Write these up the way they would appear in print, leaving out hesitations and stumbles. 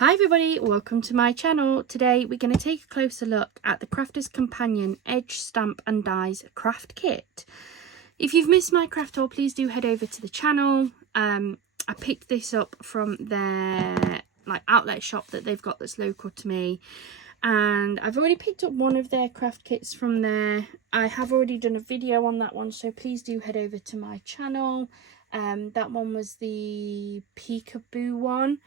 Hi everybody, welcome to my channel. Today we're going to take a closer look at the Crafter's Companion Edge Stamp and Dies craft kit. If you've missed my craft haul, please do head over to the channel. I picked this up from their outlet shop that they've got that's local to me, and I've already picked up one of their craft kits from there. I have already done a video on that one, so please do head over to my channel. That one was the Peekaboo one.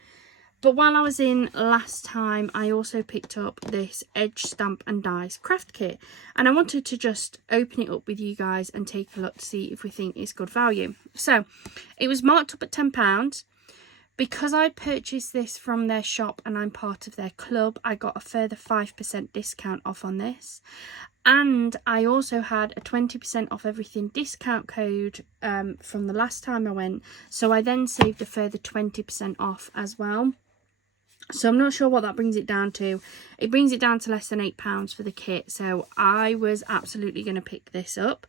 But while I was in last time, I also picked up this Edge Stamp and Dies craft kit, and I wanted to just open it up with you guys and take a look to see if we think it's good value. So it was marked up at £10. Because I purchased this from their shop and I'm part of their club, I got a further 5% discount off on this. And I also had a 20% off everything discount code from the last time I went. So I then saved a further 20% off as well. So I'm not sure what that brings it down to. It brings it down to less than £8 for the kit. So I was absolutely going to pick this up.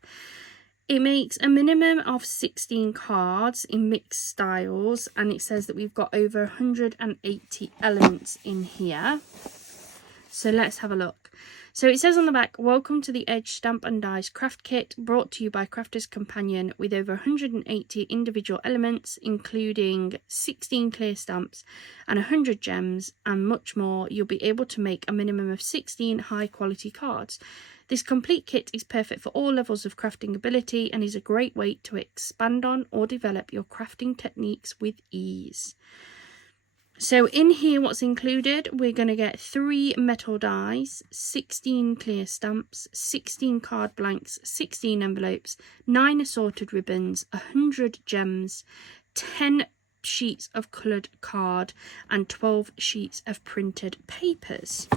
It makes a minimum of 16 cards in mixed styles. And it says that we've got over 180 elements in here. So let's have a look. So it says on the back, welcome to the Edge Stamp and Dies craft kit, brought to you by Crafter's Companion, with over 180 individual elements, including 16 clear stamps and 100 gems and much more. You'll be able to make a minimum of 16 high quality cards. This complete kit is perfect for all levels of crafting ability and is a great way to expand on or develop your crafting techniques with ease. So in here, what's included, we're going to get 3 metal dies, 16 clear stamps, 16 card blanks, 16 envelopes, 9 assorted ribbons, 100 gems, 10 sheets of coloured card and 12 sheets of printed papers.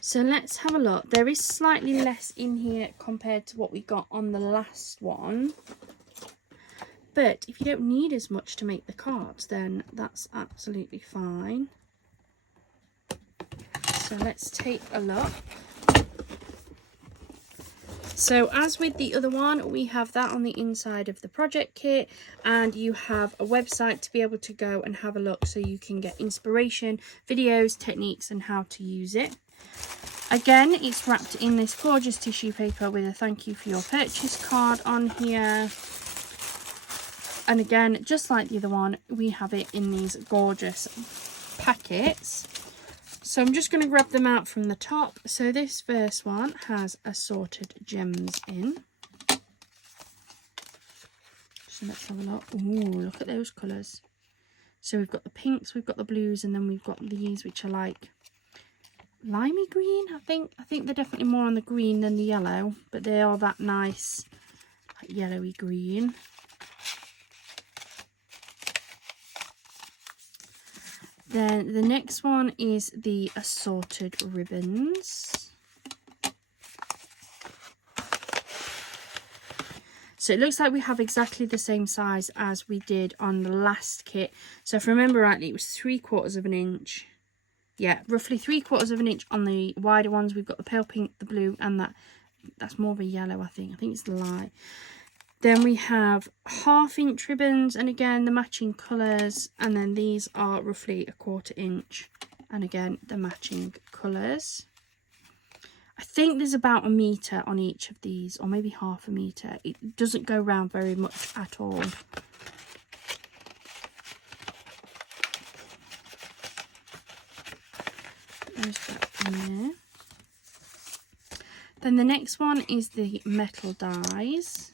So let's have a look. There is slightly less in here compared to what we got on the last one. But if you don't need as much to make the cards, then that's absolutely fine. So let's take a look. So as with the other one, we have that on the inside of the project kit, and you have a website to be able to go and have a look so you can get inspiration, videos, techniques and how to use it. Again, it's wrapped in this gorgeous tissue paper with a thank you for your purchase card on here. And again, just like the other one, we have it in these gorgeous packets. So I'm just going to grab them out from the top. So this first one has assorted gems in. So let's have a look. Ooh, look at those colours. So we've got the pinks, we've got the blues, and then we've got these which are like limey green, I think. I think they're definitely more on the green than the yellow, but they are that nice like yellowy green. Then the next one is the assorted ribbons. So it looks like we have exactly the same size as we did on the last kit. So if I remember rightly, it was 3/4 of an inch. Yeah, roughly 3/4 of an inch on the wider ones. We've got the pale pink, the blue, and that's more of a yellow, I think. I think it's the light. Then we have 1/2 inch ribbons, and again the matching colours, and then these are roughly 1/4 inch, and again the matching colours. I think there's about 1 metre on each of these, or maybe 1/2 metre. It doesn't go round very much at all. There's that in there. Then the next one is the metal dies.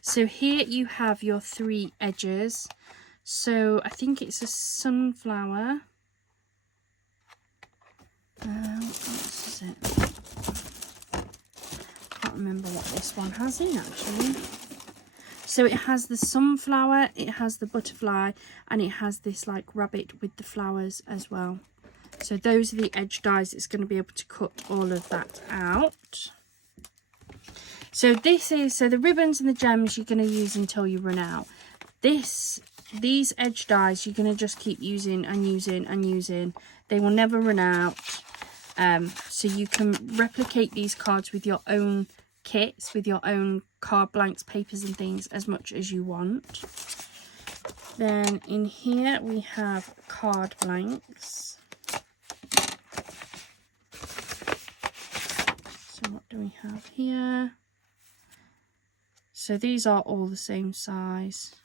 So here you have your 3 edges. So I think it's a sunflower. What else is it? Can't remember what this one has in actually. So it has the sunflower, it has the butterfly, and it has this like rabbit with the flowers as well. So those are the edge dies. It's going to be able to cut all of that out. So the ribbons and the gems you're going to use until you run out. These edge dies you're going to just keep using and using and using. They will never run out. So you can replicate these cards with your own kits, with your own card blanks, papers and things as much as you want. Then in here we have card blanks. So what do we have here? So these are all the same size.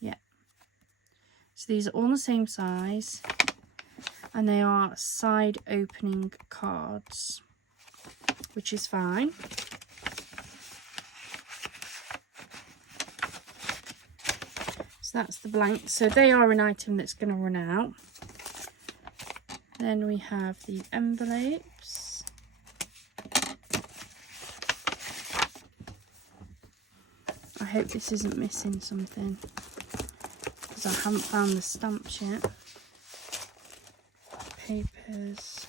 Yeah. So these are all the same size. And they are side opening cards, which is fine. So that's the blank. So they are an item that's going to run out. Then we have the envelopes. I hope this isn't missing something, because I haven't found the stamps yet. Papers.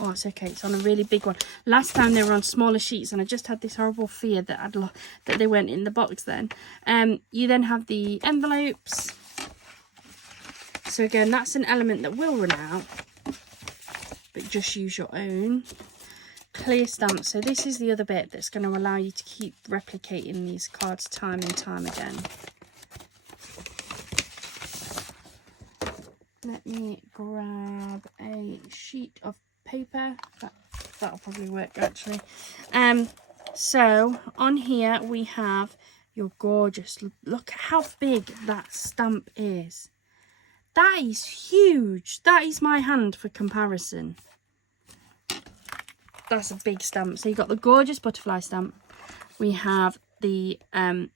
Oh, it's okay. It's on a really big one. Last time they were on smaller sheets, and I just had this horrible fear that that they weren't in the box then. You then have the envelopes. So again, that's an element that will run out, but just use your own. Clear stamps. So this is the other bit that's going to allow you to keep replicating these cards time and time again. Let me grab a sheet of paper. That'll probably work actually. So on here we have your gorgeous, look at how big that stamp is. That is huge. That is my hand for comparison. That's a big stamp. So you've got the gorgeous butterfly stamp. We have the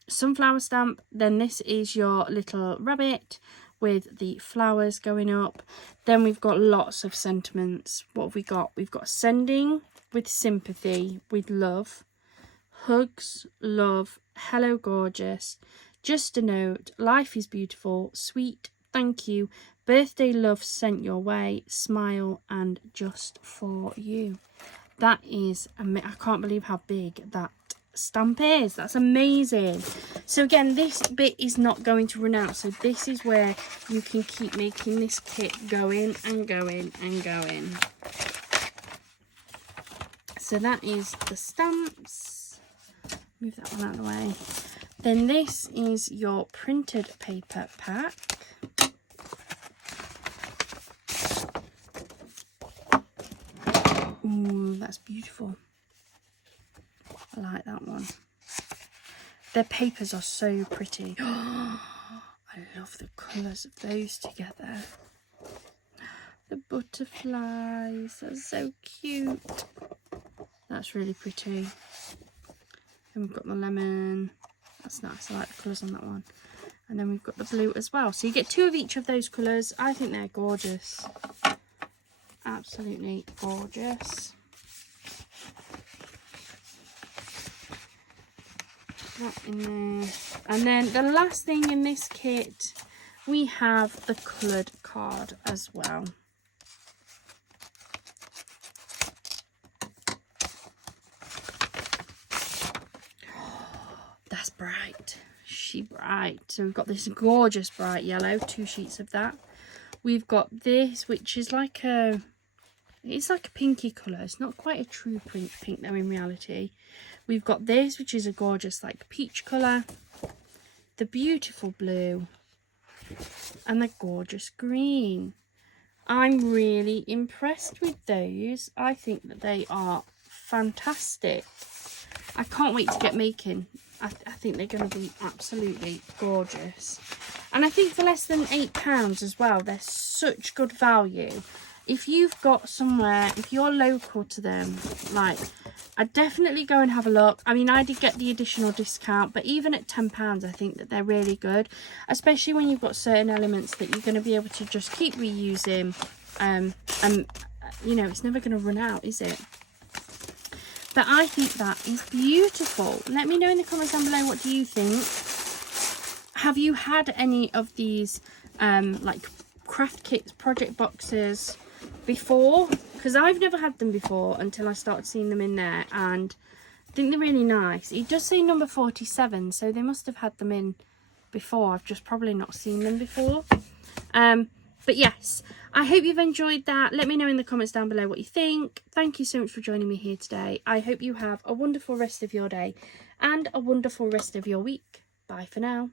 sunflower stamp. Then this is your little rabbit with the flowers going up. Then we've got lots of sentiments. What have we got? We've got sending with sympathy, with love, hugs, love, hello gorgeous, just a note, life is beautiful, sweet, thank you, birthday love sent your way, smile, and just for you. That is, I can't believe how big that stamp is. That's amazing. So again, this bit is not going to run out. So this is where you can keep making this kit going and going and going. So that is the stamps. Move that one out of the way. Then this is your printed paper pack. Ooh, that's beautiful. I like that one. Their papers are so pretty. I love the colours of those together. The butterflies are so cute. That's really pretty. Then we've got the lemon. That's nice. I like the colours on that one. And then we've got the blue as well. So you get 2 of each of those colours. I think they're gorgeous. Absolutely gorgeous. That in there. And then the last thing in this kit, we have the coloured card as well. That's bright. She bright. So we've got this gorgeous bright yellow, 2 sheets of that. We've got this, which is like a, it's like a pinky colour. It's not quite a true pink though in reality. We've got this, which is a gorgeous like peach colour. The beautiful blue. And the gorgeous green. I'm really impressed with those. I think that they are fantastic. I can't wait to get making. I think they're going to be absolutely gorgeous. And I think for less than £8 as well, they're such good value. If you've got somewhere, if you're local to them, like, I'd definitely go and have a look. I mean, I did get the additional discount, but even at £10, I think that they're really good, especially when you've got certain elements that you're going to be able to just keep reusing. And, you know, it's never going to run out, is it? But I think that is beautiful. Let me know in the comments down below, what do you think? Have you had any of these like craft kits, project boxes before? Because I've never had them before until I started seeing them in there, and I think they're really nice. It does say number 47, so they must have had them in before. I've just probably not seen them before. But yes, I hope you've enjoyed that. Let me know in the comments down below what you think. Thank you so much for joining me here today. I hope you have a wonderful rest of your day and a wonderful rest of your week. Bye for now.